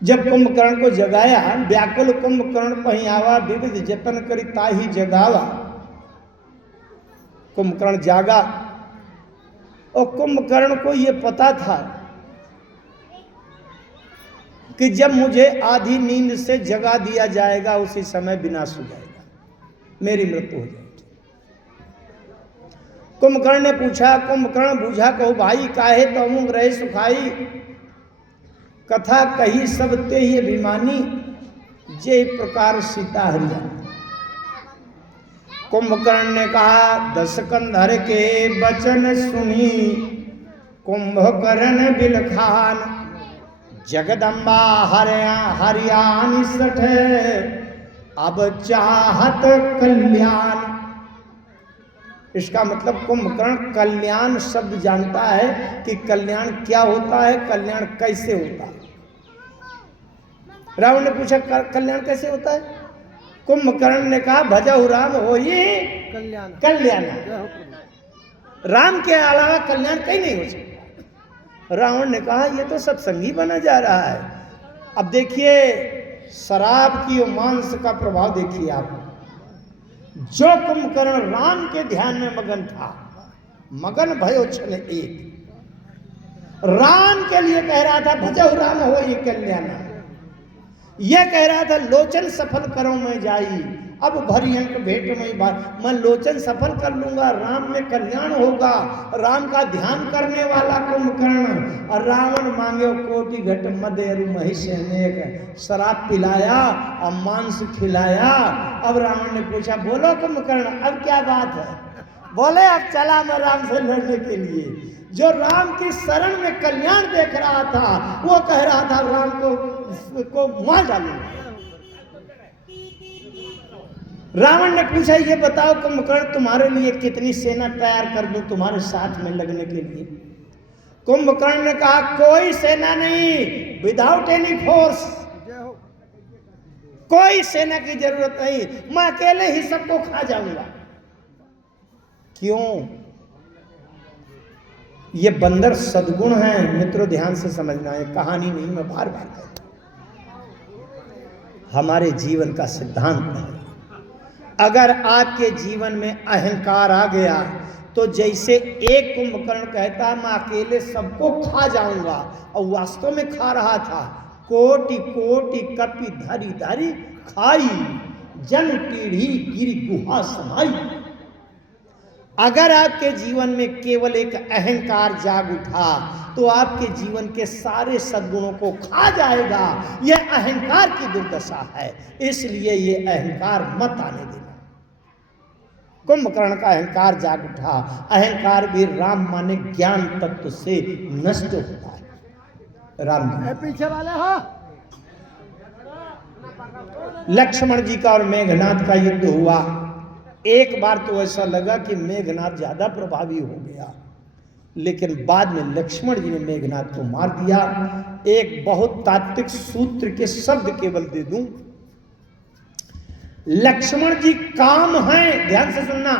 जब कुंभकर्ण को जगाया, व्याकुल कुंभकर्ण पही आवा, विविध जतन करी ताही जगावा। कुंभकर्ण जागा और कुंभकर्ण को यह पता था कि जब मुझे आधी नींद से जगा दिया जाएगा उसी समय विनाश हो जाएगा, मेरी मृत्यु हो जाएगी। कुंभकर्ण ने पूछा, कुंभकर्ण बूझा कहो भाई काहे तमुंग रहे सुखाई, कथा कही सब ते ही अभिमानी, जे प्रकार सीता हरिया। कुंभकर्ण ने कहा, दस कंधर के वचन सुनी कुंभकर्ण बिलखान, जगदम्बा हरियाणी सठ अब चाहत कल्याण। इसका मतलब कुंभकर्ण कल्याण शब्द जानता है कि कल्याण क्या होता है, कल्याण कैसे होता है। रावण ने पूछा कल्याण कैसे होता है? कुंभकर्ण ने कहा भजहु राम होई कल्याण, राम के अलावा कल्याण कहीं नहीं हो सकता। रावण ने कहा यह तो सत्संगी बना जा रहा है। अब देखिए शराब की और मांस का प्रभाव देखिए आप। जो कुंभकर्ण राम के ध्यान में मगन था, मगन भयो क्षण एक, राम के लिए कह रहा था भजहु राम होई कल्याण, यह कह रहा था लोचन सफल करो मैं जाई, अब भरी अंक भेंट में बात, मैं लोचन सफल कर लूंगा, राम में कल्याण होगा। राम का ध्यान करने वाला कुंभकर्ण, और रावण मांगे कोटि घट मद अरु महिष अनेक, शराब पिलाया और मांस खिलाया। अब रावण ने पूछा बोलो कुंभकर्ण अब क्या बात है? बोले अब चला मैं राम से लड़ने के लिए। जो राम की शरण में कल्याण देख रहा था वो कह रहा था राम को मार डालूंगा। रावण ने पूछा ये बताओ कुंभकर्ण तुम्हारे लिए कितनी सेना तैयार कर दूं तुम्हारे साथ में लगने के लिए? कुंभकर्ण ने कहा कोई सेना नहीं, विदाउट एनी फोर्स, कोई सेना की जरूरत नहीं, मैं अकेले ही सबको खा जाऊंगा। क्यों? ये बंदर सद्गुण है मित्रों, ध्यान से समझना है, कहानी नहीं, मैं बार बार कहता हूं, हमारे जीवन का सिद्धांत है। अगर आपके जीवन में अहंकार आ गया तो जैसे एक कुंभकर्ण कहता है मैं अकेले सबको खा जाऊंगा, और वास्तव में खा रहा था, कोटि कोटि कपि धरी धरी खाई, जन टीढ़ी गिरी गुहा समाई। अगर आपके जीवन में केवल एक अहंकार जाग उठा तो आपके जीवन के सारे सद्गुणों को खा जाएगा। यह अहंकार की दुर्दशा है, इसलिए यह अहंकार मत आने देना। कुंभकर्ण का अहंकार जाग उठा। अहंकार भी राम माने ज्ञान तत्व से नष्ट होता है। राम पीछे वाले हो। लक्ष्मण जी का और मेघनाथ का युद्ध हुआ। एक बार तो ऐसा लगा कि मेघनाथ ज्यादा प्रभावी हो गया, लेकिन बाद में लक्ष्मण जी ने मेघनाथ को मार दिया। एक बहुत तात्विक सूत्र के शब्द केवल दे दूं, लक्ष्मण जी काम हैं, ध्यान से सुनना,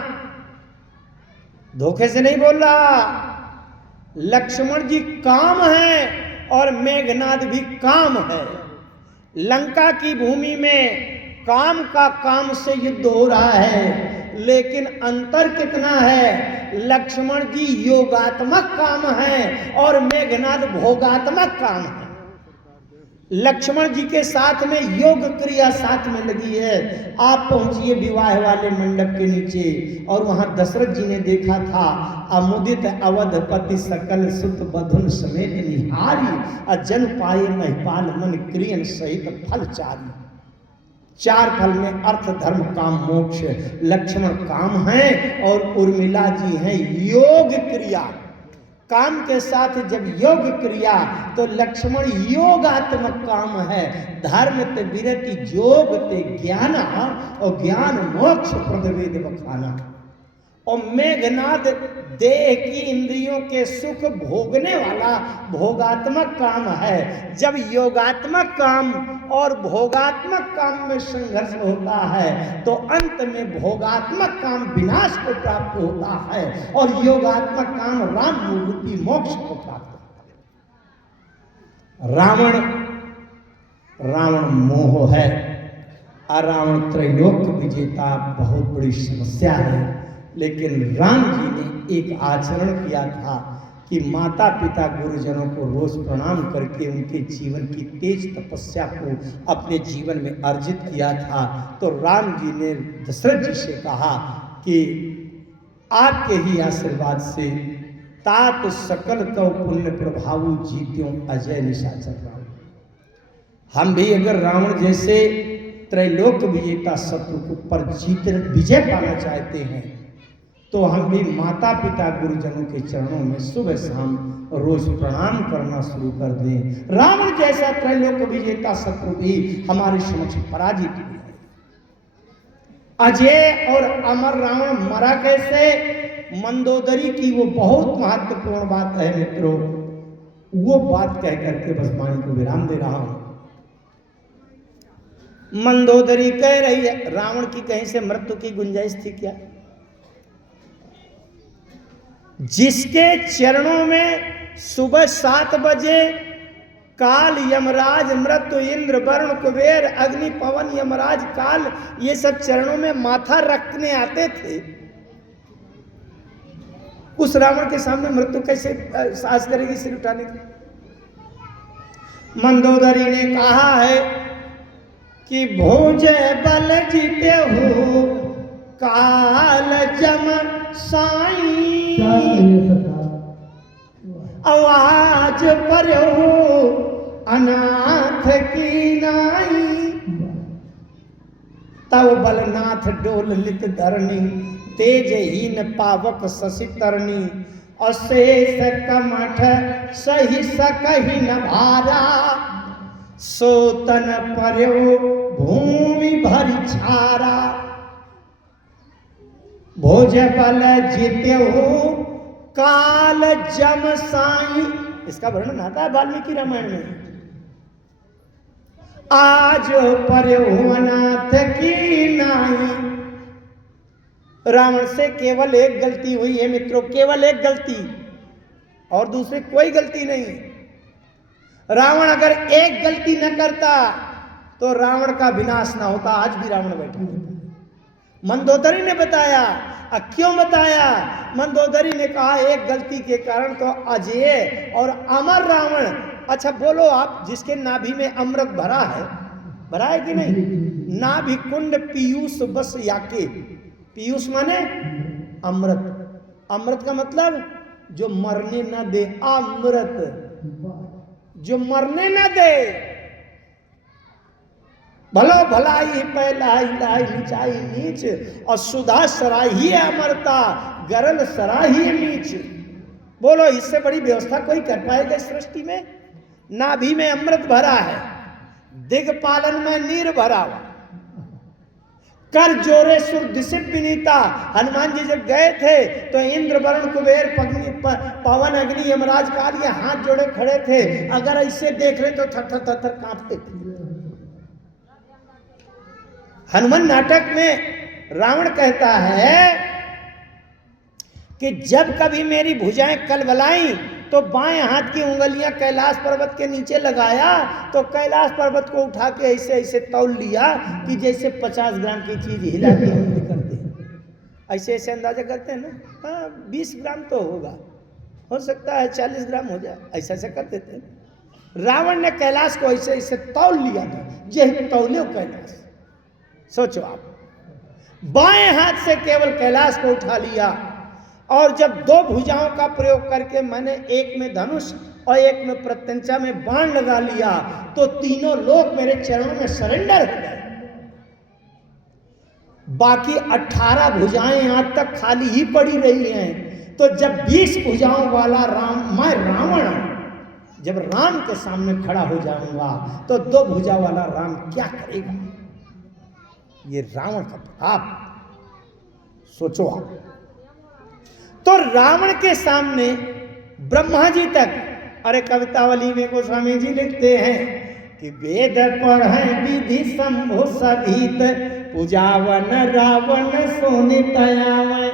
धोखे से नहीं बोल रहा। लक्ष्मण जी काम हैं और मेघनाथ भी काम है। लंका की भूमि में काम का काम से युद्ध हो रहा है, लेकिन अंतर कितना है? लक्ष्मण जी योगात्मक काम है और मेघनाथ भोगात्मक काम है। लक्ष्मण जी के साथ में योग क्रिया साथ में लगी है। आप पहुंचिए विवाह वाले मंडप के नीचे और वहां दशरथ जी ने देखा था, अमुदित अवधपति सकल सुत बधुन समेत निहारी, अजन पाए महिपाल मन क्रियन सहित फल चारी। चार फल में अर्थ धर्म काम मोक्ष। लक्ष्मण काम है और उर्मिला जी हैं योग क्रिया। काम के साथ जब योग क्रिया तो लक्ष्मण योगात्मक काम है। धर्म ते विरति योग ते ज्ञान और ज्ञान मोक्ष प्रद वेद बखाना। और मेघनाथ देह की इंद्रियों के सुख भोगने वाला भोगात्मक काम है। जब योगात्मक काम और भोगात्मक काम में संघर्ष होता है तो अंत में भोगात्मक काम विनाश को प्राप्त होता है और योगात्मक काम राम रूपी मोक्ष को प्राप्त होता है। रावण रावण मोह है। रावण त्रैलोक्य विजेता बहुत बड़ी समस्या है। लेकिन राम जी ने एक आचरण किया था कि माता पिता गुरुजनों को रोज प्रणाम करके उनके जीवन की तेज तपस्या को अपने जीवन में अर्जित किया था। तो राम जी ने दशरथ जी से कहा कि आपके ही आशीर्वाद से तात सकल कौ पुण्य प्रभावु जीत्यों अजय निशाचर राम। हम भी अगर रावण जैसे त्रैलोक्य विजेता शत्रु को पर जीत विजय पाना चाहते हैं तो हम भी माता पिता गुरुजनों के चरणों में सुबह शाम रोज प्रणाम करना शुरू कर दें। रावण जैसा त्रैलोक्य विजेता शत्रु भी हमारे समक्ष पराजित हुआ। अजय और अमर रावण मरा कैसे? मंदोदरी की वो बहुत महत्वपूर्ण बात है मित्रों, वो बात कह करके बस वाणी को विराम दे रहा हूं। मंदोदरी कह रही है रावण की कहीं से मृत्यु की गुंजाइश थी क्या? जिसके चरणों में सुबह 7 बजे काल यमराज मृत्यु इंद्र वरुण कुबेर अग्नि पवन यमराज काल ये सब चरणों में माथा रखने आते थे, उस रावण के सामने मृत्यु कैसे साहस करेगी सिर उठाने की? मंदोदरी ने कहा है कि भोज बल जीते हो काल जम साई आवाज पर हो अनाथ की नाई। तव बलनाथ डोल लित धरनी तेजहीन पावक शशि तरनी अशेष कमठ सही सकहि न भारा सोतन पर्यो भूमि भरी छारा। भोज बल जीते हो काल जम साई, इसका वर्णन आता है वाल्मीकि रामायण में। आज पर्यो अनाथ की नाई। रावण से केवल एक गलती हुई है मित्रों, केवल एक गलती, और दूसरी कोई गलती नहीं। रावण अगर एक गलती न करता तो रावण का विनाश ना होता, आज भी रावण बैठा होता। मंदोदरी ने बताया, क्यों बताया? मंदोदरी ने कहा एक गलती के कारण तो अजय और अमर रावण। अच्छा बोलो आप, जिसके नाभि में अमृत भरा है कि नहीं? नाभि कुंड पीयूष बस याके, पीयूष माने अमृत, अमृत का मतलब जो मरने न दे, अमृत जो मरने न दे। भलो भलाई पहलाई लाई नीचाई नीच और सुधा सराही अमरता गरल सराही नीच। बोलो इससे बड़ी व्यवस्था कोई कर पाएगा इस सृष्टि में? नाभि में अमृत भरा है, दिग्पालन में नीर भरा हुआ, कर जोरे सुर दिशिप विनीता। हनुमान जी जब गए थे तो इंद्र वरुण कुबेर पवन अग्नि यमराज काल ये हाथ जोड़े खड़े थे, अगर ऐसे देख रहे तो थर थर थर थर कांपते थे। हनुमान नाटक में रावण कहता है कि जब कभी मेरी भुजाएं कलबलाई तो बाएं हाथ की उंगलियां कैलाश पर्वत के नीचे लगाया तो कैलाश पर्वत को उठा के ऐसे ऐसे तौल लिया कि जैसे 50 ग्राम की चीज हिला के हम करते हैं, ऐसे ऐसे अंदाजा करते हैं ना। हाँ 20 ग्राम तो होगा, हो सकता है 40 ग्राम हो जाए, ऐसा ऐसा करते थे। रावण ने कैलाश को ऐसे ऐसे तौल लिया था, यही तौले कैलाश। सोचो आप, बाएं हाथ से केवल कैलाश को उठा लिया और जब 2 भुजाओं का प्रयोग करके मैंने एक में धनुष और एक में प्रत्यंचा में बाण लगा लिया तो तीनों लोग मेरे चरणों में सरेंडर हो गए। बाकी 18 भुजाएं आज तक खाली ही पड़ी रही हैं। तो जब 20 भुजाओं वाला मैं रावण जब राम के सामने खड़ा हो जाऊंगा तो 2 भुजा वाला राम क्या करेगा? ये रावण का प्रताप सोचो आप। तो रावण के सामने ब्रह्मा जी तक, अरे कवितावली में गोस्वामी जी लिखते हैं कि वेद पर है विधि शंभु सहित पूजावन रावण सोने तयावै।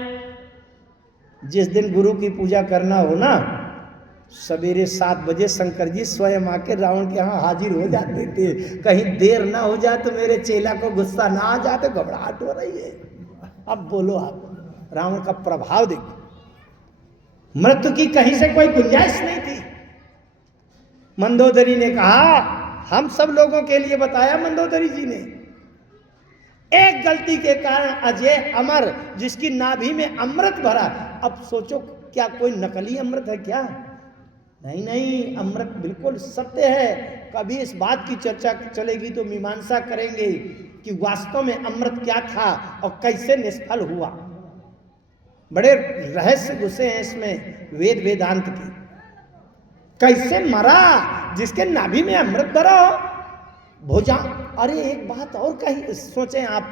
जिस दिन गुरु की पूजा करना हो ना सवेरे 7 बजे शंकर जी स्वयं आके रावण के यहाँ हाजिर हो जाते थे। कहीं देर ना हो जाए तो मेरे चेला को गुस्सा ना आ जाए, तो घबराहट हो रही है। अब बोलो आप, रावण का प्रभाव देखो, मृत्यु की कहीं से कोई गुंजाइश नहीं थी। मंदोदरी ने कहा, हम सब लोगों के लिए बताया मंदोदरी जी ने, एक गलती के कारण अजय अमर, जिसकी नाभि में अमृत भरा। अब सोचो, क्या कोई नकली अमृत है क्या? नहीं नहीं, अमृत बिल्कुल सत्य है। कभी इस बात की चर्चा चलेगी तो मीमांसा करेंगे कि वास्तव में अमृत क्या था और कैसे निष्फल हुआ। बड़े रहस्य घुसे हैं इसमें वेद वेदांत के। कैसे मरा जिसके नाभि में अमृत भरा हो? भुजा, अरे एक बात और कही, सोचें आप।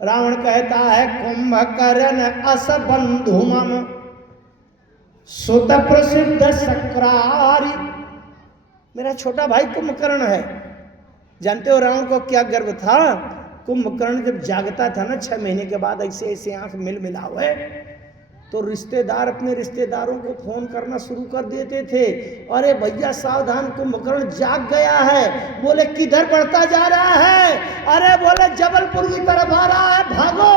रावण कहता है, कुंभकर्ण अस बंधु मम सुत प्रसिद्ध सक्रारी। मेरा छोटा भाई कुंभकर्ण है। जानते हो रावण को क्या गर्व था? कुंभकर्ण जब जागता था ना 6 महीने के बाद, ऐसे ऐसे आंख मिल मिला हुए, तो रिश्तेदार अपने रिश्तेदारों को फोन करना शुरू कर देते थे, अरे भैया सावधान, कुंभकर्ण जाग गया है। बोले किधर बढ़ता जा रहा है? अरे बोले जबलपुर की तरफ आ रहा है, भागो,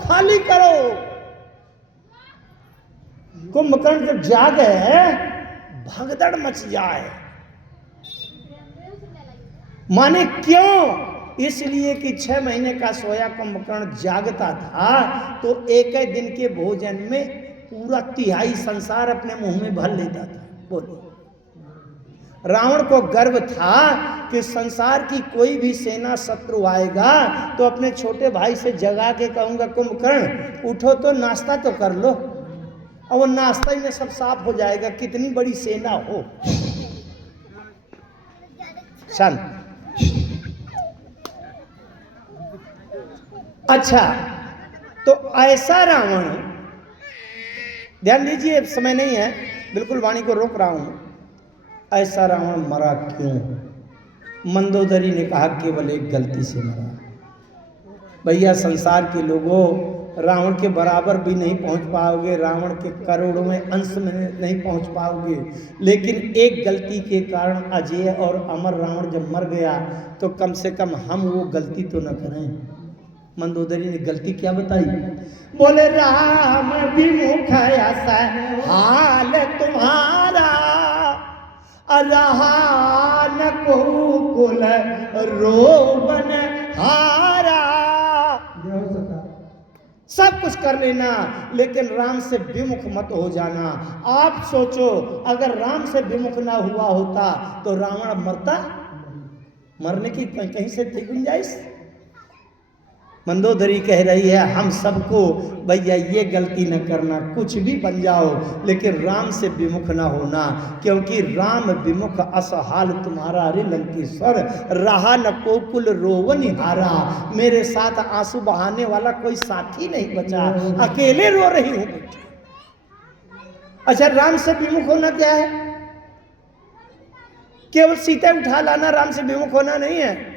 खाली करो। कुंभकर्ण जब जागे, भगदड़ मच जाए। माने क्यों? इसलिए कि 6 महीने का सोया कुंभकर्ण जागता था तो एक ही दिन के भोजन में पूरा 1/3 संसार अपने मुंह में भर लेता था। बोलो, रावण को गर्व था कि संसार की कोई भी सेना शत्रु आएगा तो अपने छोटे भाई से जगा के कहूंगा, कुंभकर्ण उठो तो नाश्ता तो कर लो, और वो नाश्ता ही में सब साफ हो जाएगा, कितनी बड़ी सेना हो। शांत। अच्छा, तो ऐसा रावण, ध्यान दीजिए, समय नहीं है, बिल्कुल वाणी को रोक रहा हूं। ऐसा रावण मरा क्यों? मंदोदरी ने कहा, केवल एक गलती से मरा। भैया संसार के लोगों, रावण के बराबर भी नहीं पहुंच पाओगे, रावण के करोड़ों अंश में नहीं पहुंच पाओगे, लेकिन एक गलती के कारण अजय और अमर रावण जब मर गया तो कम से कम हम वो गलती तो न करें। मंदोदरी ने गलती क्या बताई? बोले, राम विमुख ऐसा हाल तुम्हारा, रहा न को कुल रोबन हारा। सब कुछ कर लेना लेकिन राम से विमुख मत हो जाना। आप सोचो, अगर राम से विमुख ना हुआ होता तो रावण मरता? मरने की कहीं से थी गुंजाइश? मंदोदरी कह रही है, हम सबको भैया ये गलती न करना, कुछ भी बन जाओ लेकिन राम से विमुख ना होना, क्योंकि राम विमुख असहाल तुम्हारा रे लंकेश्वर, रहा न को कुल रोवन हारा। मेरे साथ आंसू बहाने वाला कोई साथी नहीं बचा, अकेले रो रही हूं। अच्छा, राम से विमुख होना क्या है? केवल सीता उठा लाना राम से विमुख होना नहीं है।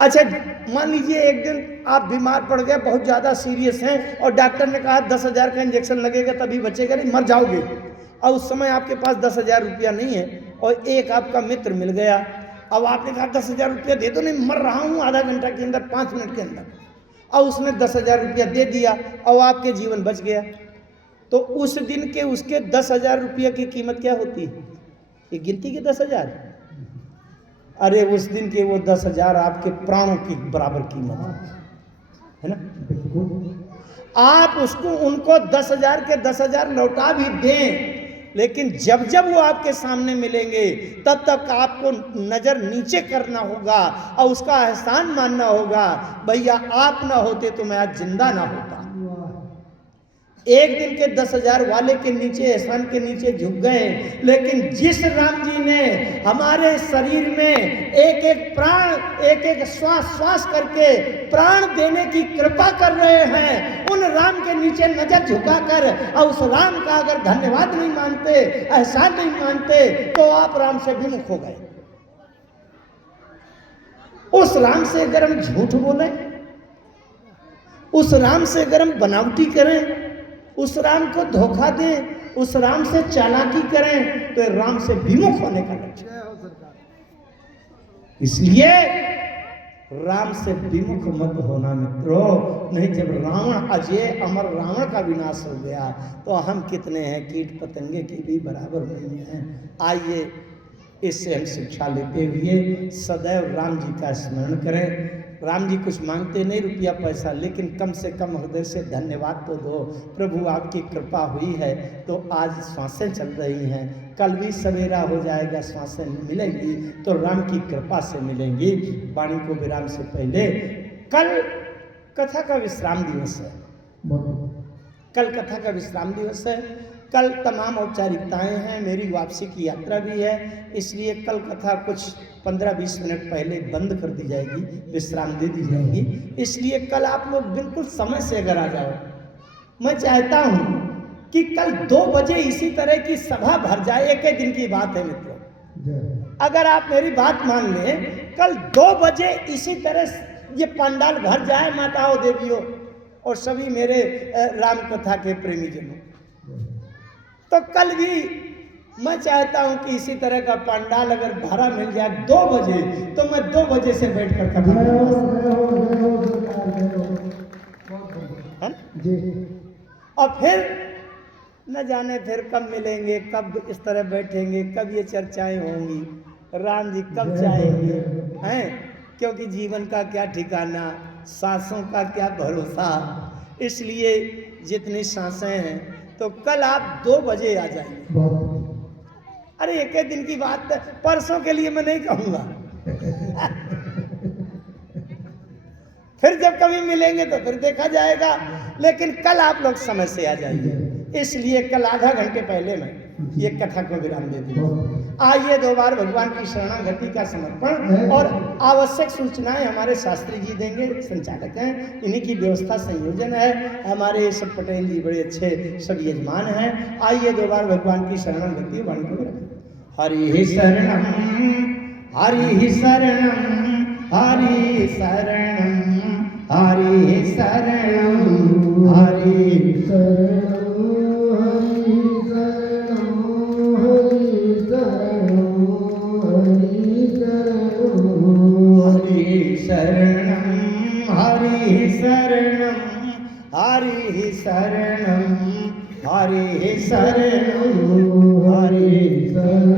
अच्छा, मान लीजिए एक दिन आप बीमार पड़ गए, बहुत ज़्यादा सीरियस हैं, और डॉक्टर ने कहा 10,000 का इंजेक्शन लगेगा तभी बचेगा, नहीं मर जाओगे। और उस समय आपके पास 10,000 रुपया नहीं है, और एक आपका मित्र मिल गया। अब आपने कहा 10,000 रुपया दे दो, नहीं मर रहा हूँ आधा घंटा के अंदर, 5 मिनट के अंदर। और उसने 10,000 रुपया दे दिया और आपके जीवन बच गया। तो उस दिन के उसके 10,000 रुपया की कीमत क्या होती है? ये गिनती के 10,000? अरे उस दिन के वो 10,000 आपके प्राणों की बराबर कीमत है ना। आप उसको उनको 10,000 के 10,000 लौटा भी दें, लेकिन जब जब वो आपके सामने मिलेंगे तब तक आपको नजर नीचे करना होगा और उसका एहसान मानना होगा, भैया आप ना होते तो मैं आज जिंदा ना होता। एक दिन के 10,000 वाले के नीचे, एहसान के नीचे झुक गए, लेकिन जिस राम जी ने हमारे शरीर में एक एक प्राण, एक एक श्वास श्वास करके प्राण देने की कृपा कर रहे हैं, उन राम के नीचे नजर झुकाकर और उस राम का अगर धन्यवाद नहीं मानते, एहसान नहीं मानते, तो आप राम से विमुख हो गए। उस राम से अगर हम झूठ बोलें, उस राम से अगर हम बनावटी करें, उस राम को धोखा दें, उस राम से चालाकी करें तो राम से विमुख होने का लक्षण। इसलिए राम से विमुख मत होना मित्रों, नहीं जब रावण अजय अमर रावण का विनाश हो गया तो हम कितने हैं, कीट पतंगे की भी बराबर नहीं है। आइए इससे हम शिक्षा लेते हुए सदैव राम जी का स्मरण करें। राम जी कुछ मांगते नहीं रुपया पैसा, लेकिन कम से कम हृदय से धन्यवाद तो दो, प्रभु आपकी कृपा हुई है तो आज श्वासें चल रही हैं, कल भी सवेरा हो जाएगा श्वासें मिलेंगी तो राम की कृपा से मिलेंगी। वाणी को विराम से पहले कल कथा का विश्राम दिवस है, कल कथा का विश्राम दिवस है, कल तमाम औपचारिकताएं हैं, मेरी वापसी की यात्रा भी है, इसलिए कल कथा कुछ 15-20 मिनट पहले बंद कर दी जाएगी, विश्राम दे दी जाएगी। इसलिए कल आप लोग बिल्कुल समय से अगर आ जाओ, मैं चाहता हूं कि कल 2 बजे इसी तरह की सभा भर जाए। एक ही दिन की बात है मित्रों, अगर आप मेरी बात मान लें, कल 2 बजे इसी तरह ये पंडाल भर जाए माताओं देवियों और सभी मेरे राम कथा के प्रेमी जनों, तो कल भी मैं चाहता हूं कि इसी तरह का पंडाल अगर भरा मिल जाए 2 बजे, तो मैं 2 बजे से बैठकर कथा और फिर न जाने फिर कब मिलेंगे, कब इस तरह बैठेंगे, कब ये चर्चाएं होंगी, राम जी कब जाएंगे हैं, क्योंकि जीवन का क्या ठिकाना, सांसों का क्या भरोसा। इसलिए जितनी सांसें हैं तो कल आप 2 बजे आ जाइए। अरे एक ही दिन की बात है, परसों के लिए मैं नहीं कहूंगा फिर जब कभी मिलेंगे तो फिर देखा जाएगा, लेकिन कल आप लोग समय से आ जाइए। इसलिए कल आधा घंटे पहले मैं ये कथा को विराम दे दूंगा। आइए 2 बार भगवान की शरणागति का समर्पण और आवश्यक सूचनाएं हमारे शास्त्री जी देंगे, संचालक हैं, इन्हीं की व्यवस्था संयोजन है। हमारे सब पटेल जी बड़े अच्छे सब यजमान हैं। आइए 2 बार भगवान की शरणागति वाणी को विराम। हरि शरणम हरि शरणम हरि शरणम हरि शरणम हरि शरणम हरि शरणम हरि शरणम हरि शरणम हरि शरणम।